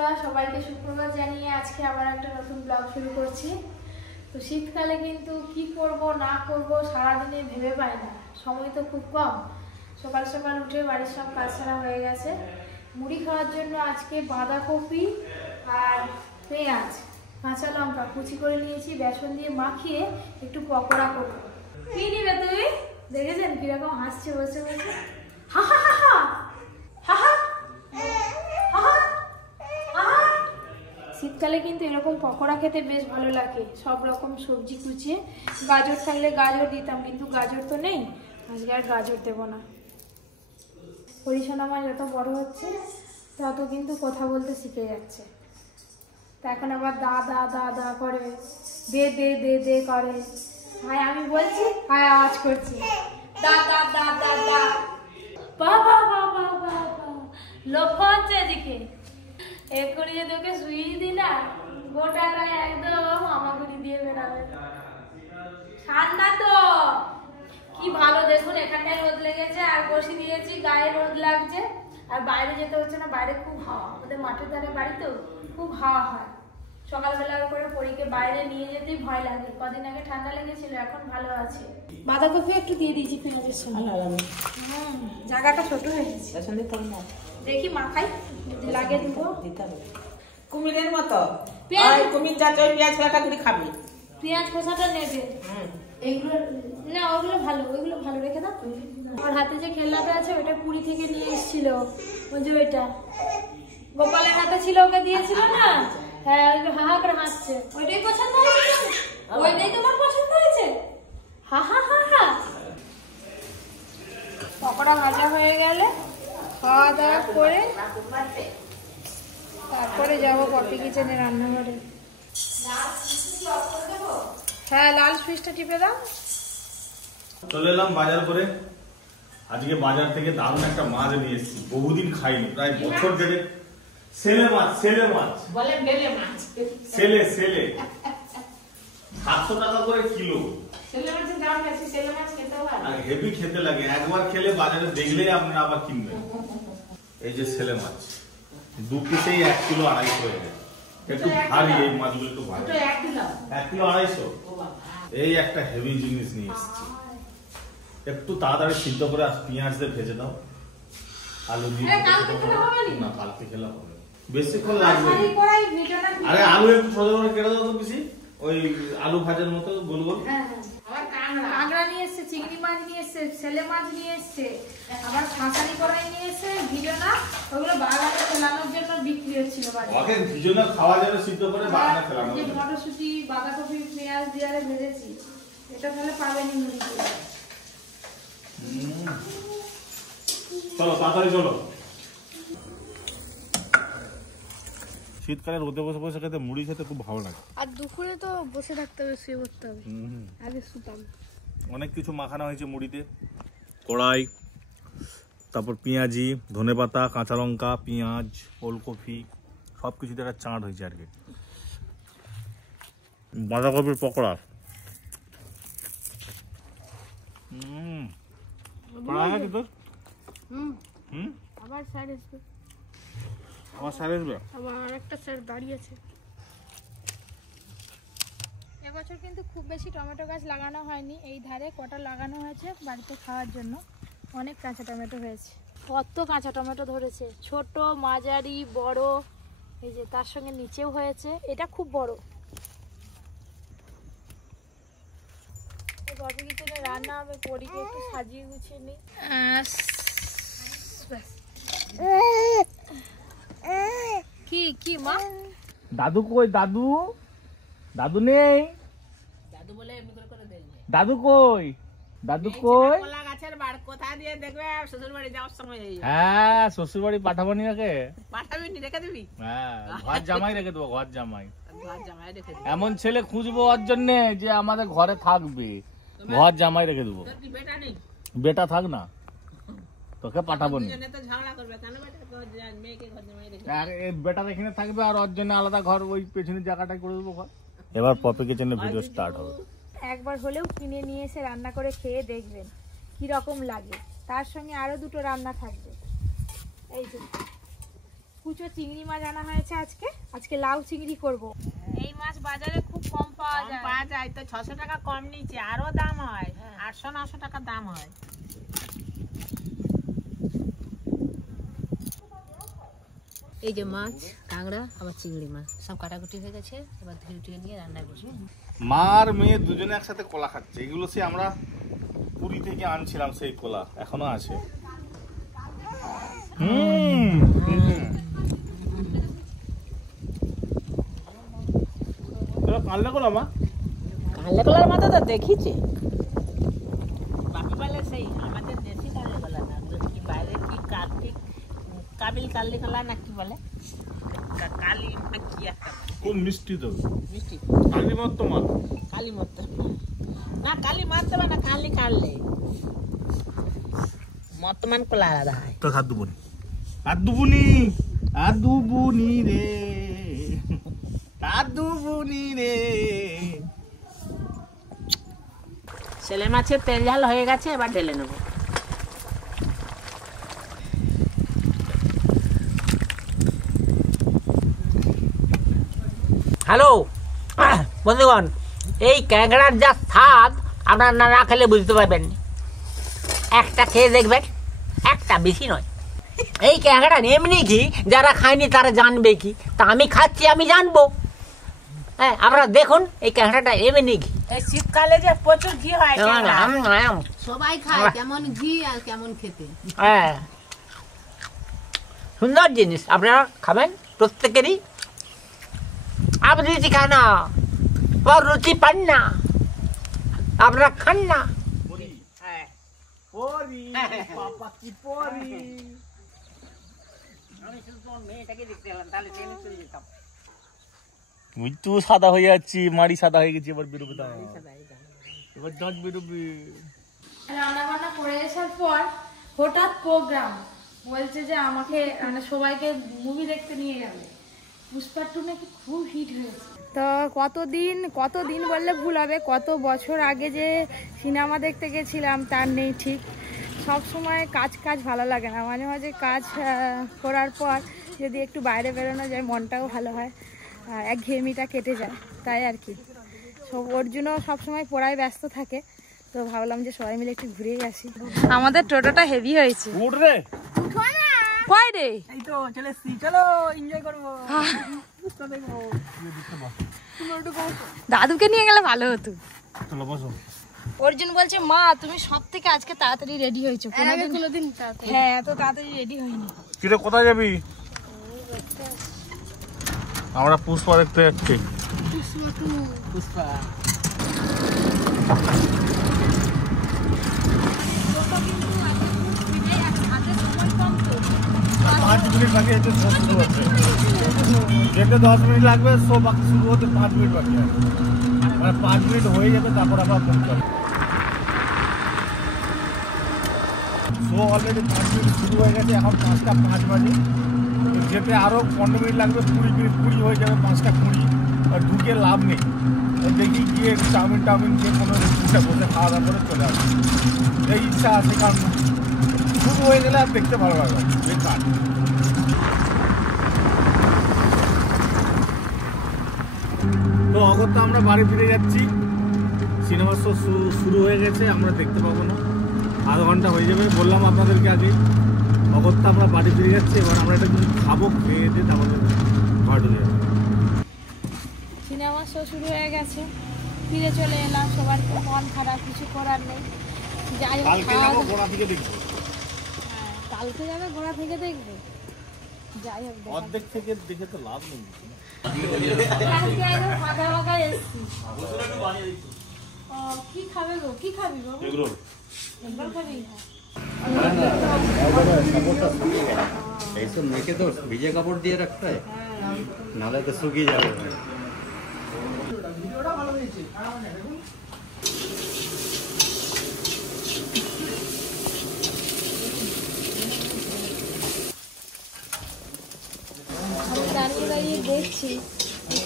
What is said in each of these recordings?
বন্ধুরা সবাইকে সুপ্রভাত জানিয়ে আজকে আবার একটা নতুন ব্লগ শুরু করছি। তো শীতকালে কিন্তু কি করব না করব সারাদিনে ভেবে পাই না, সময় তো খুব কম। সকাল সকাল উঠে বাড়ির সব কাজ সারা হয়ে গেছে। মুড়ি খাওয়ার জন্য আজকে বাঁধাকপি আর পেঁয়াজ কাঁচা লঙ্কা কুচি করে নিয়েছি, বেসন দিয়ে মাখিয়ে একটু পকোড়া করবো। কি নিবে তুমি? দেখেছেন কিরকম হাসছে বসে বসে, হা হা হা হা হা হা। শীতকালে কিন্তু এরকম পকোড়া খেতে বেশ ভালো লাগে, সব রকম সবজি কুচিয়ে। গাজর থাকলে গাজর দিতাম, কিন্তু গাজর তো নেই, আজকে আর গাজর দেবো না। পরিশোনা মা যত বড় হচ্ছে তত কিন্তু কথা বলতে শিখে যাচ্ছে। তা এখন আবার দা দা দা দা করে, দে দে দে দে করে। হায় আমি বলছি, হায় আওয়াজ করছি, দা দা দা দা দা। বাবা বাবা বাবা, লক্ষ্য হচ্ছে এদিকে। এক্ষুনি যদি ওকে শুয়ে দিলা, গোটাটা একদম আমাগুড়ি দিয়ে বেড়াবে। ঠান্ডা তো কি ভালো, দেখুন এখানটায় রোদ লেগেছে আর বসে দিয়েছি, গায়ে রোদ লাগছে আর বাইরে যেতে হচ্ছে না। বাইরে খুব হাওয়া, আমাদের মাঠের ধারে বাড়ি তো খুব হাওয়া হয়। সকালবেলা করে পরীকে বাইরে নিয়ে যেতেই ভয় লাগে। কদিন আগে ঠান্ডা লেগেছিল, এখন ভালো আছে। বাঁধাকপি একটু দিয়ে দিয়েছি পেঁয়াজের সঙ্গে। জায়গাটা ছোট হয়ে গেছে, দেখি মাখাই লাগে দেবো। কুমিরের মতো কুমির যাচ্ছে, ওই পেঁয়াজ খোসাটা করে খাবে। পেঁয়াজ খোসাটা নেবে এগুলো না, ওগুলো ভালো, ওইগুলো ভালো রেখে দাও। আমার হাতে যে খেলনাটা আছে ওটা পুরী থেকে নিয়ে এসেছিল, ওই যে ওইটা গোপালের হাতে ছিল, ওকে দিয়েছিল না। হ্যাঁ ওই হা হা করে হাসছে, ওইটাই পছন্দ হয়েছে, ওইটাই তোমার পছন্দ হয়েছে। হা হা হা হা। পকোড়া ভাজা হয়ে গেলে খাওয়া দাওয়া করে তারপরে যাবো পপি কিচেনে রান্নাঘরে। হ্যাঁ লাল সুইচটা টিপে দাও। চলে এলাম বাজার করে। আজকে বাজার থেকে দারুণ একটা মাছ নিয়ে এসেছি, বহুদিন খাইনি, প্রায় বছর দেড়েক। সেলে মাছ, সেলে মাছ বলেন, বেলে মাছ, সেলে সেলে 700 টাকা করে কিলো। সেলে মাছের দাম বেশি, সেলে মাছ খেতে ভালো আর হেভি খেতে লাগে, একবার খেলে বাজারে দেখলেই আপনারা আবার কিনবেন। এই যে সেলে মাছ, 2 পিসেই 1 কিলো 250 হয়ে যায়। একটু ভারী এই মাছগুলো, একটু ভারী। 1 কিলো 250। এই একটা হেভি জিনিস নিয়ে এসেছি। একটু তাড়াতাড়ি সিদ্ধ করে পেঁয়াজ দিয়ে ভেজে দাও, আলু দিয়ে। না কালকে খেলে হবে, বেশিক্ষণ লাগবে। আরে আলু একটু সোজা করে কেটে দাও তো পিসি, ওই আলু ভাজার মতো গোল গোল। কাঁকড়া নিয়ে এসছে, চিংড়ি মাছ নিয়ে এসছে, ছেলে মাছ নিয়ে এসছে, আবার খাসারি কড়াই নিয়ে এসছে ভিজনা। ওগুলো বাগানে ফেলানোর জন্য বিক্রি হচ্ছিল বাজারে। ওকে ভিজনা খাওয়া যাবে, সিদ্ধ করে বাগানে ফেলানো যে যাবে। মটরশুঁটি বাঁধাকপি পেঁয়াজ দিয়ে ভেজেছি, এটা তাহলে পাবেনি মুড়ি দিয়ে। চলো তাড়াতাড়ি চলো। শীতকালে রোদে বসে বসে খেতে, মুড়ি খেতে খুব ভালো লাগে। আর দুপুরে তো বসে থাকতে হবে, শুয়ে পড়তে হবে, আগে শুতাম। অনেক কিছু মাখানো হয়েছে মুড়িতে, কড়াই, তারপর পেঁয়াজি, ধনেপাতা, কাঁচা লঙ্কা, পেঁয়াজ, ওলকপি, সব কিছুতে একটা চাট হয়েছে আর কি। বাঁধাকপির পকোড়া, আবার স্যার আসবে, আমার স্যার আসবে, আবার আরেকটা স্যার দাঁড়িয়ে আছে। এবছর কিন্তু খুব বেশি টমেটো গাছ লাগানো হয়নি, এই ধারে কটা লাগানো হয়েছে বাড়িতে খাওয়ার জন্য। অনেক কাঁচা টমেটো হয়েছে, কত কাঁচা টমেটো ধরেছে, ছোট মাঝারি বড়। এই যে তার সঙ্গে নিচেও হয়েছে, এটা খুব বড়। পপি কিচেনে রান্না হবে, পরীকে একটু সাজিয়ে গুছিয়ে নিই। কি কি মা? দাদু কই? দাদু, দাদু নেই। দাদু বলে এমনি করে দেখবে। দাদু কই? দাদু কই? কলা গাছের বাড় কোথা দিয়ে দেখবে, শ্বশুর বাড়ি যাওয়ার সময়। হ্যাঁ শ্বশুর বাড়ি পাঠাবো নি ওকে? পাঠাবি নি, রেখে দিবি। হ্যাঁ ঘর জামাই রেখে দেবো, ঘর জামাই। ঘর জামাই রেখে দিবি। এমন ছেলে খুঁজবো ওর জন্য যে আমাদের ঘরে থাকবে, ঘর জামাই রেখে দেবো। তোর কি বেটা নেই? বেটা থাক না, তোকে পাঠাবো না। দুজনে তো ঝগড়া করবে, কেন বেটা মেয়েকে ঘর জামাই রেখে? বেটা এখানে থাকবে আর ওর জন্য আলাদা ঘর, ওই পেছনের জায়গাটাই করে দেবো ঘর। এবার পপি কিচেনে ভিডিও স্টার্ট হবে। একবার হলেও কিনে নিয়ে এসে রান্না করে খেয়ে দেখবেন কি রকম লাগে। তার সঙ্গে আরো দুটো রান্না থাকবে। এই যে কুচো চিংড়ি মাছ আনা হয়েছে আজকে লাউ চিংড়ি করব। এই মাছ বাজারে খুব কম পাওয়া যায় তো 600 টাকা কম নিচে, আরো দাম হয়, 800-900 টাকা দাম হয়। এই যে মাছ, কাঁকড়া, আবার চিংড়ি মাছ সব কাটাকুটি হয়ে গেছে, এবার ধুয়ে নিয়ে রান্না করবো। মা আর মেয়ে দুজনে একসাথে কলা খাচ্ছে। এগুলো সে আমরা পুরী থেকে আনছিলাম, সেই কলা এখনো আছে। কানলে কলা মা, কানলে কলার মতো তো দেখিছে, বাকি বলে সেই আমাদের দেশি কানলে কলা না, কি বাইরে কি কার্তিক কাবিল কানলে কলা না কি বলে, কালি কি একটা খুব মিষ্টি তো, মিষ্টি কালি মত মা, কালি মত না, কালি মারতে না, কালি কানলে মতমান কলা আলাদা হয় তো। খাদ্যবনি আদুবুনি রে, আদুবুনি রে। ছেলে মাছের তেল ঝাল হয়ে গেছে, এবার ঢেলে নেব। হ্যালো বন্ধুগণ, এই ক্যাংড়ার যা স্বাদ আপনারা না খেলে বুঝতে পারবেন। একটা খেয়ে দেখবেন, একটা বেশি নয়। এই ক্যাংড়া এমনি ঘি, যারা খায়নি তারা জানবে কি, তা আমি খাচ্ছি আমি জানবো। হ্যাঁ, আপনারা দেখুন এই ক্যাংড়াটা এমনি ঘি। এই শীতকালে যে প্রচুর ঘি হয়, সবাই খায়, কেমন ঘি আর কেমন খেতে। হ্যাঁ, সুন্দর জিনিস, আপনারা খাবেন প্রত্যেকেরই। আপনি রুচি খান না, আর রুচি পান না, আপনারা খান না। তুই তো সাদা হয়ে যাচ্ছি, মাড়ি সাদা হয়ে গেছি, এবার বেরোবে, এবার দাঁত বেরোবে। রান্না বান্না করে আসার পর হঠাৎ প্রোগ্রাম বলছে যে আমাকে মানে সবাইকে মুভি দেখতে নিয়ে যাবে। পুষ্পা 2 নাকি খুব হিট হয়েছে। তো কতদিন বললে ভুল হবে, কত বছর আগে যে সিনেমা দেখতে গেছিলাম তার নেই ঠিক। সব সময় কাজ ভালো লাগে না, মাঝে মাঝে কাজ করার পর যদি একটু বাইরে বেরোনো যায় মনটাও ভালো হয়, একঘেয়েমিটা কেটে যায়, তাই আর কি। অর্জুন সবসময় পড়ায় ব্যস্ত থাকে, তো ভাবলাম যে সবাই মিলে একটু ঘুরেই আসি। আমাদের টোটোটা হেভি হয়েছে। কয় রে, এই তো চলে এসছি, চলো এনজয় করবো। দাদুকে নিয়ে গেলে ভালো হতো। চলো বসো। অর্জুন বলছে মা তুমি সব থেকে আজকে তাড়াতাড়ি রেডি হয়েছো, কোনোদিন হ্যাঁ এত তাড়াতাড়ি রেডি হয়নি। কিরে কোথায় যাবি? আমরা পুষ্পা দেখতে যাচ্ছি। পুষ্পা 5 মিনিট বাকি আছে, শো শুরু হচ্ছে। যেতে 10 মিনিট লাগবে, শো বাকি শুরু হতে 5 মিনিট বাকি আছে। মানে 5 মিনিট হয়ে যাবে, তারপর আবার পৌঁছাবে। শো অলরেডি 5 মিনিট শুরু হয়ে গেছে, এখন 5টা 5 বাজে। যেতে আরও 15 মিনিট লাগবে, 20 মিনিট 20 হয়ে যাবে, 5টা 20। আর ঢুকে লাভ নেই, দেখি গিয়ে চাউমিন দিয়ে কোনো রেস্টুরেন্টে বসে খাওয়া দাওয়া করে চলে আসবে, এই ইচ্ছা আছে। কারণ শুরু হয়ে গেলে আর দেখতে ভালো লাগবে, বেকার। তো অগত্যা আমরা বাড়ি ফিরে যাচ্ছি। সিনেমার শো শুরু হয়ে গেছে, আমরা দেখতে পাবো না, আধা ঘন্টা হয়ে যাবে, বললাম আপনাদেরকে আগে। অগত্যা আমরা বাড়ি ফিরে যাচ্ছি, এবার আমরা একটা কিছু খাবো, খেয়ে দিয়ে তারপরে ঘর ঢুকে যাবো। সিনেমার শো শুরু হয়ে গেছে, ফিরে চলে এলাম, সবার খুব মন খারাপ, কিছু করার নেই। যাই হোক, কালকে যাবো গোড়া থেকে দেখবো। কালকে যাবে গোড়া থেকে দেখবে, যাই হোক অর্ধেক থেকে দেখে তো লাভ নেই। কালকে একদম ফাঁকা ফাঁকা এসছি। ও কি খাবে গো, কি খাবি গো? এগুলো একবার খাবি? এইসব মেখে তো ভিজে কাপড় দিয়ে রাখতে হয়, নাহলে তো শুকিয়ে যাবে। আমি দাঁড়িয়ে দাঁড়িয়ে দেখছি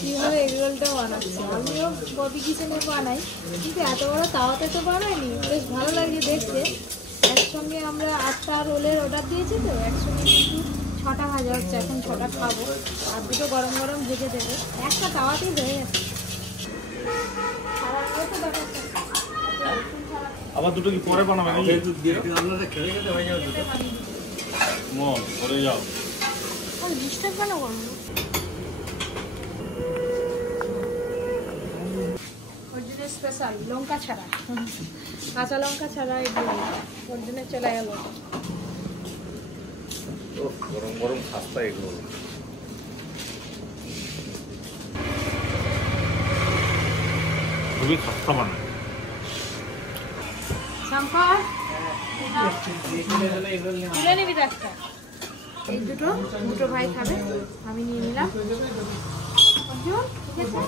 কীভাবে এগরোলটা বানাচ্ছে। আমিও ববি কিচেনে বানাই, কিন্তু এত বড় তাওয়াতে তো বানাইনি। বেশ ভালো লাগে দেখতে। একসঙ্গে আমরা 8টা রোলের অর্ডার দিয়েছি, তো একসঙ্গে কিন্তু 6টা ভাজা হচ্ছে, এখন 6টা খাবো। আর দুটো গরম গরম ভেজে দেবে, একটা তাওয়াতেই হয়ে গেছে। আবার দুটো কি পরে বানাবে নাকি? খেতে হয়ে যাবে মন সরে যাও। ডিস্টার্ব কেন করবো? ওর জন্য স্পেশাল লঙ্কা ছাড়া, কাঁচা লঙ্কা ছাড়া এগুলো ওর জন্য চলে গেল। গরম গরম খাস্তা এগুলো খুবই খাস্তা বানায়। শঙ্কর তুলে নিবি তো একটা। এই দুটো ভাই খাবে, আমি নিয়ে নিলাম। অর্জুন, ঠিক আছে?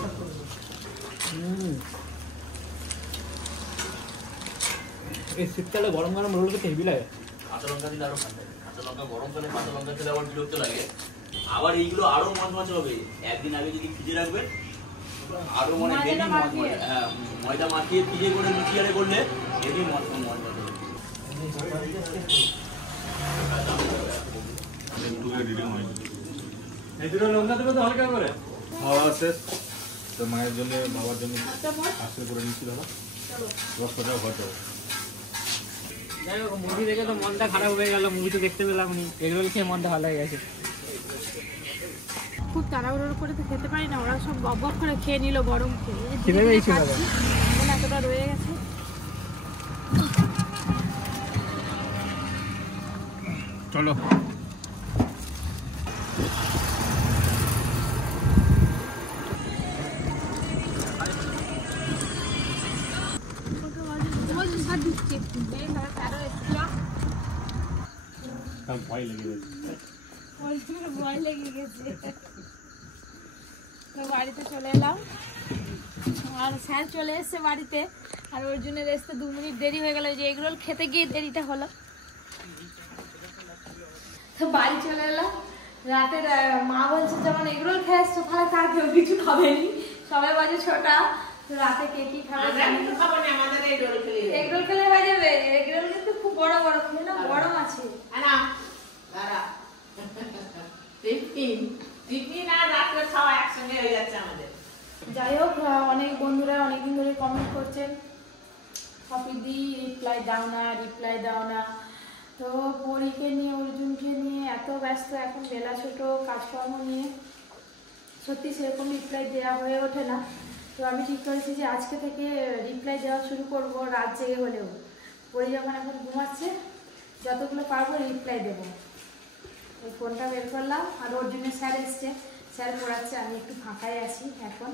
এই শীতকালে গরম গরম রোল খেতে হেভি লাগে। কাঁচা লঙ্কা দিলে আরো ভালো লাগে। কাঁচা লঙ্কা গরম করে কাঁচা লঙ্কা খেলে আবার বিরক্ত লাগে। আবার এইগুলো আরো মজমজ হবে। একদিন আগে যদি ফ্রিজে রাখবে আরো মানে বেশি মজমজ। হ্যাঁ, ময়দা মাখিয়ে ফ্রিজে করে মিক্সচারে করলে বেশি মজমজ হবে। এই দুটো লঙ্কা দেবে তো হালকা করে। খাওয়া শেষ তো মায়ের জন্য বাবার জন্য আশীর্বাদ করে নিচ্ছি দাদা। রসটাও ঘটে যাই হোক, মুভি দেখে তো মনটা খারাপ হয়ে গেল, মুভি তো দেখতে পেলাম নি, এগরোল খেয়ে মনটা ভালো হয়ে গেছে। খুব তাড়াহুড়ো করে তো খেতে পারি না, ওরা সব বক বক করে খেয়ে নিল গরম খেয়ে। খিদে পেয়েছিল তো। এখন এতটা রয়ে গেছে। চলো। ভয় লেগে গেছে। ভয় লেগে গেছে। তো বাড়িতে চলে এলাম, আর স্যার চলে এসছে বাড়িতে, আর ওর জন্য আসতে 2 মিনিট দেরি হয়ে গেল, যে এগরোল খেতে গিয়ে দেরিটা হলো। তো বাড়ি চলে এলাম, রাতের মা বলছে যখন এগরোল খেয়ে আসছো তাহলে তার কেউ কিছু খাবেনি, সবাই বাজে 6টা। তো রাতে কে কি খাবে জানি না। এগরোল খেলে হয়ে যাবে, এগরোল কিন্তু খুব বড় বড়, খেয়ে না গরম আছে। যাই হোক, অনেক বন্ধুরা অনেকদিন ধরে কমেন্ট করছেন, কপিদি রিপ্লাই দাও না। তো পরীকে নিয়ে, অর্জুনকে নিয়ে এত ব্যস্ত, এখন বেলা ছোট, কাজকর্ম নিয়ে সত্যি সেরকম রিপ্লাই দেওয়া হয়ে ওঠে না। তো আমি ঠিক করেছি যে আজকে থেকে রিপ্লাই দেওয়া শুরু করব, রাত জেগে হলেও। পরি যখন এখন ঘুমাচ্ছে, যতগুলো পারবো রিপ্লাই দেবো। ওই ফোনটা বের করলাম, আর অর্জুনের স্যার এসছে, স্যার পড়াচ্ছে, আমি একটু ফাঁকায় আছি এখন।